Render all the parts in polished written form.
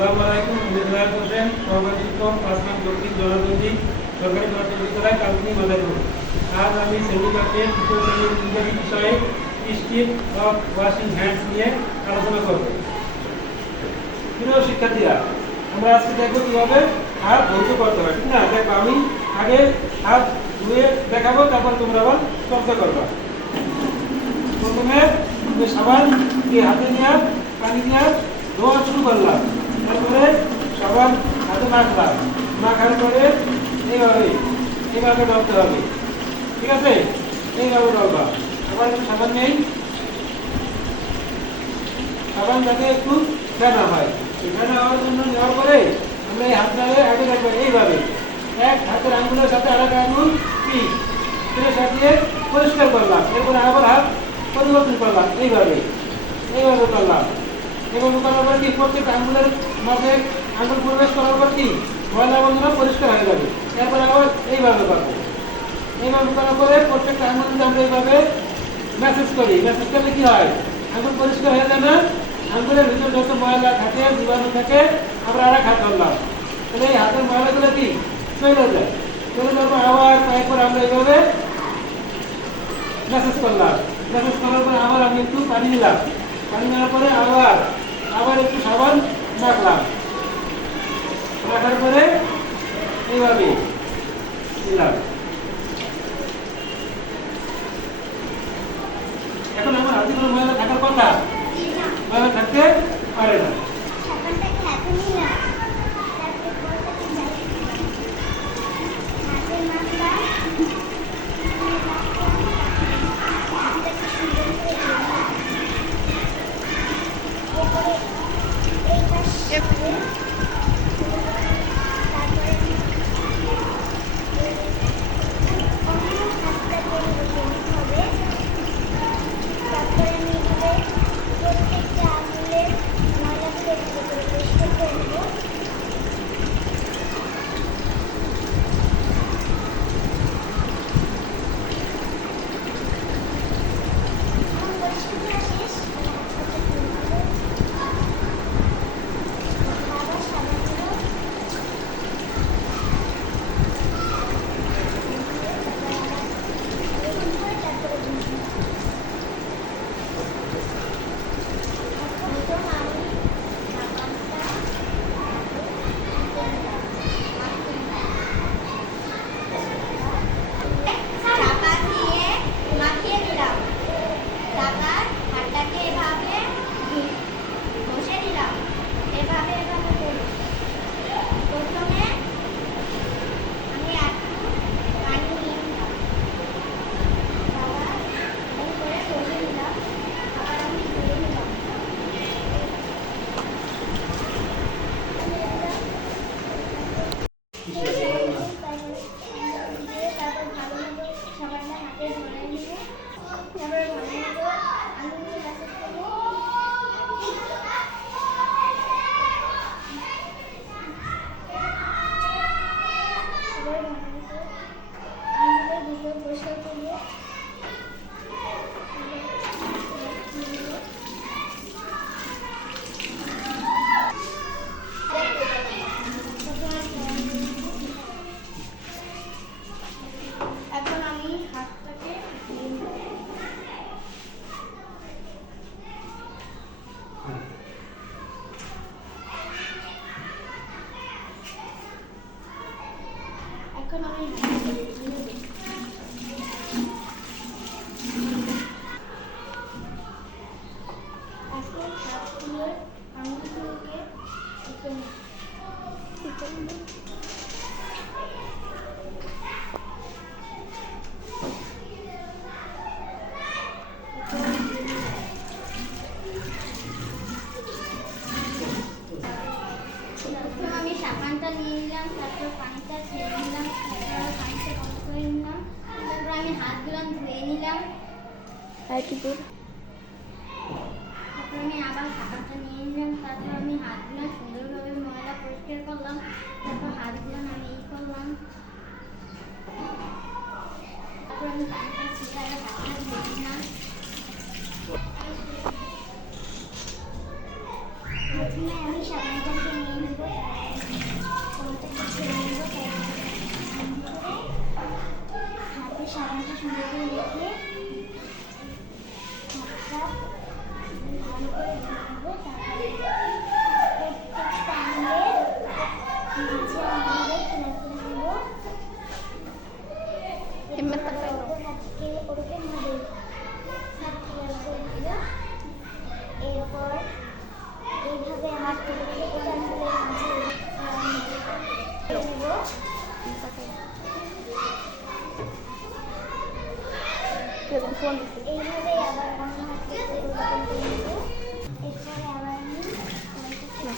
আসসালামু আলাইকুম। আমি জুয়েল হোসেন, সহকারী শিক্ষক, ৫ নং দক্ষিণ জনদন্দী সরকারি প্রাথমিক বিদ্যালয়, কালকিনি মাদারীপুর। আজ আমি শ্রেণীকক্ষে তৃতীয় শ্রেণীর ইংরেজি বিষয়ে স্টিপ অফ ওয়াশিং হ্যান্ডস নিয়ে আলোচনা করব। প্রিয় শিক্ষার্থীরা, আমরা আজকে দেখবো কিভাবে হাত ধৌত করতে হয়, ঠিক না? দেখো, আমি আগে হাত ধুয়ে দেখাবো, তারপর তোমরা আবার চর্চা করবা। প্রথমে সাবান দিয়ে হাতে নিয়ে পানি দিয়ে ধোয়া শুরু করলাম। তারপরে সাবান হাতে মাখলাম, মাখার পরে এইভাবে ডলতে হবে, ঠিক আছে? এইভাবে ডলবা। আবার একটু সাবান নেই, সাবান যাতে একটু ফেনা হয়। ফেনা হওয়ার জন্য নেওয়ার পরে আমরা এই হাতটাকে আগে রাখবো এইভাবে, এক হাতের আঙুলের সাথে আরেক আঙুল সাথে পরিষ্কার করলাম। এরপরে আবার হাত পরিবর্তন করলাম, এইভাবে করলাম। এইভাবে করার পর কি প্রত্যেক আঙুলের মাঝে আঙুল প্রবেশ করার পর কি ময়লা বন্ধনা পরিষ্কার হয়ে যাবে। এরপরে আবার এইভাবে করবো। এইভাবে করার পরে প্রত্যেকটা আঙুল যদি আমরা এইভাবে ম্যাসেজ করি, ম্যাসেজ করলে কি হয়? আঙুল পরিষ্কার হয়ে যায় না? আঙুলের ভিতরে যত ময়লা থাকে, জীবাণু থাকে, আমরা আরেক হাত ধরলাম, তাহলে এই হাতের ময়লাগুলো কি চলে যায়। চলে যাওয়ার পর আবার কয়েকবার আমরা এইভাবে ম্যাসেজ করলাম। ম্যাসেজ করার পরে আবার আমি একটু পানি নিলাম, পানি নেওয়ার পরে আবার একটু সাবান মাখলাম, মাখার পরে এইভাবে দিলাম। এখন আমার হাতে কোনো ময়লা থাকার কথা? ময়লা থাকতে পারে না। এখন আমি হাতগুলো আঙুলগুলোকে আমি সাবানটা নিয়ে নিলাম, তারপর পানিটা ছেড়ে নিলাম, তারপর পানিটা বন্ধ করে নিলাম, তারপর আমি হাতগুলো ধুয়ে নিলাম। তারপর আমি আবার সাবানটা নিয়ে নিলাম, তারপর আমি হাতগুলো সুন্দরভাবে ময়লা পরিষ্কার করলাম, তারপর হাতগুলো আমি করলাম, তারপর আমি পানিটা ছেড়ে হাতটা ধুয়ে নিলাম। প্রথমে আমি সাবানটাকে নিয়ে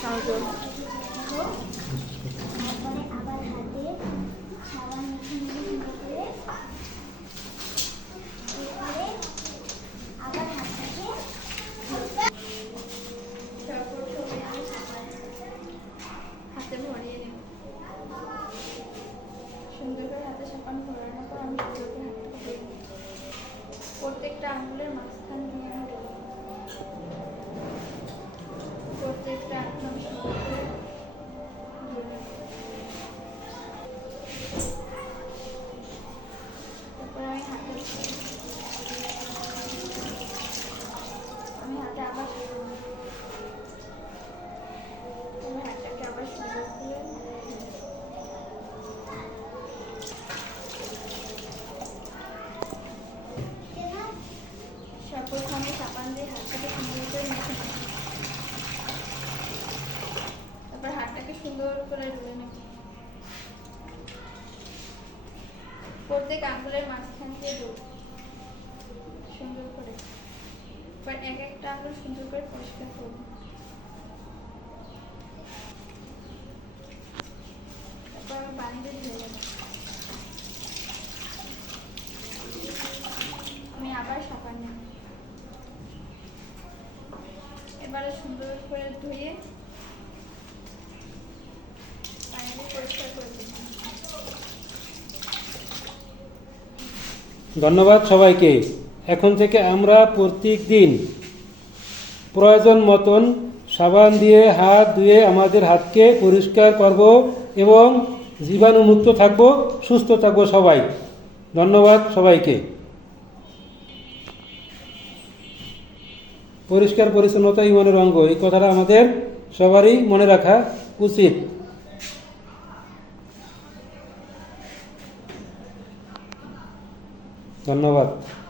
তারপরে আবার হাতে সাবান মেখে নিয়ে সুন্দর করে এরপরে আবার হাতটাকে প্রথমে আমি সাবান হাতে ভরিয়ে নেব। সুন্দর করে হাতে সাবান ভরানোর পর আমি সুন্দর করে হাতটাকে ধুয়ে নেব। প্রত্যেকটা আঙুলের মাঝখান দিয়ে আমি দেবো। প্রত্যেকটা আঙুল আমি সুন্দর করে ধুয়ে নেব। তারপর আমি হাতে আবার আমি হাতটাকে আবার সুন্দর করে সর্বপ্রথমে সাবান দিয়ে হাতটাকে সুন্দর করে মেখে নেব। তারপর হাতটাকে সুন্দর করে ধুয়ে নেব। প্রত্যেক আঙুলের মাঝখান দিয়ে দেব সুন্দর করে। এবার এক একটা আঙুল সুন্দর করে পরিষ্কার করব। তারপর আমি পানি দিয়ে ধুয়ে নেব। আমি আবার সাবান নেব। এবারে সুন্দর করে ধুয়ে পানি দিয়ে পরিষ্কার করে দেব। ধন্যবাদ সবাইকে। এখন থেকে আমরা প্রত্যেক দিন প্রয়োজন মতন সাবান দিয়ে হাত ধুয়ে আমাদের হাতকে পরিষ্কার করব এবং জীবাণুমুক্ত থাকব, সুস্থ থাকব সবাই। ধন্যবাদ সবাইকে। পরিষ্কার পরিচ্ছন্নতা ইমানের অঙ্গ, এই কথাটা আমাদের সবারই মনে রাখা উচিত। ধন্যবাদ।